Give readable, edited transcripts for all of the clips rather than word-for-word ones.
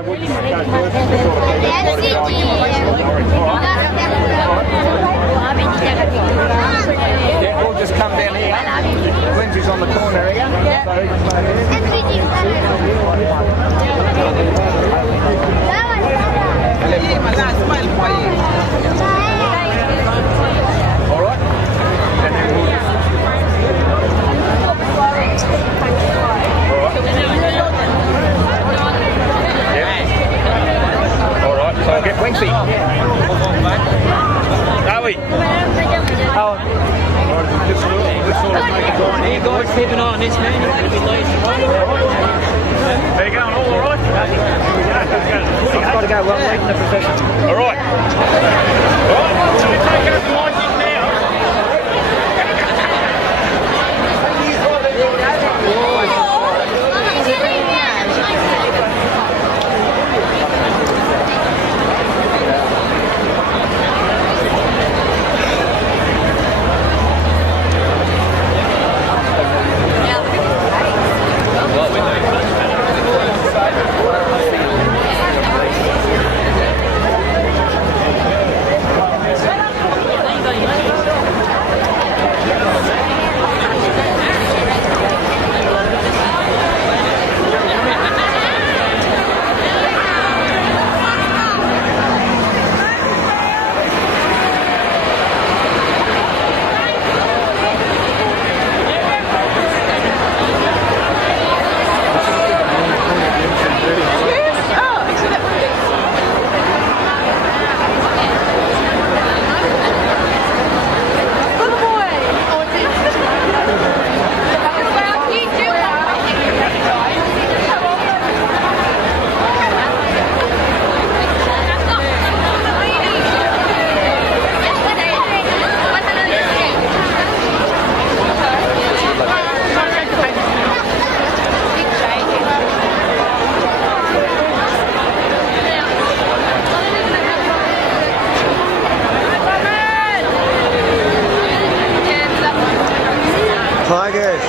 Yeah, we'll just come down here. Lindsay's on the corner again. All right. And then we'll just... All right, so I'll get Winksy. Are we? Oh. Just sort of make a line here. You guys keep an eye on this, man. You're going to be late. There you going, all right? It's got to go well late in the profession. All right. All right, so we take over lighting now. Tigers.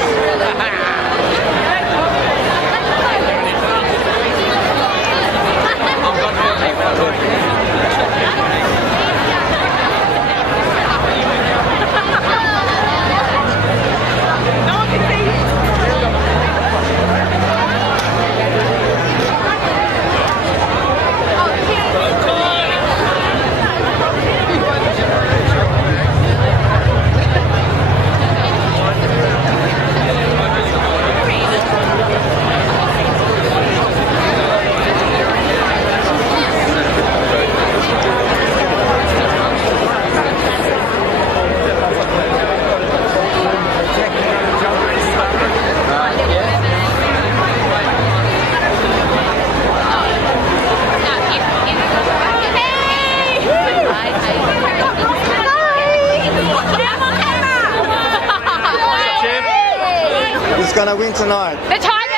Who's gonna win tonight? The Tigers!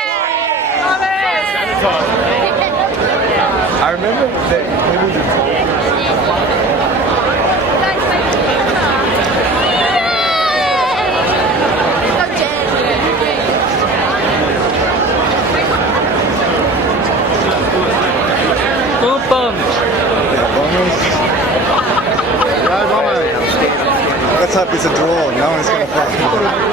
I remember that it was Let's hope it's a draw. No one's gonna fuck.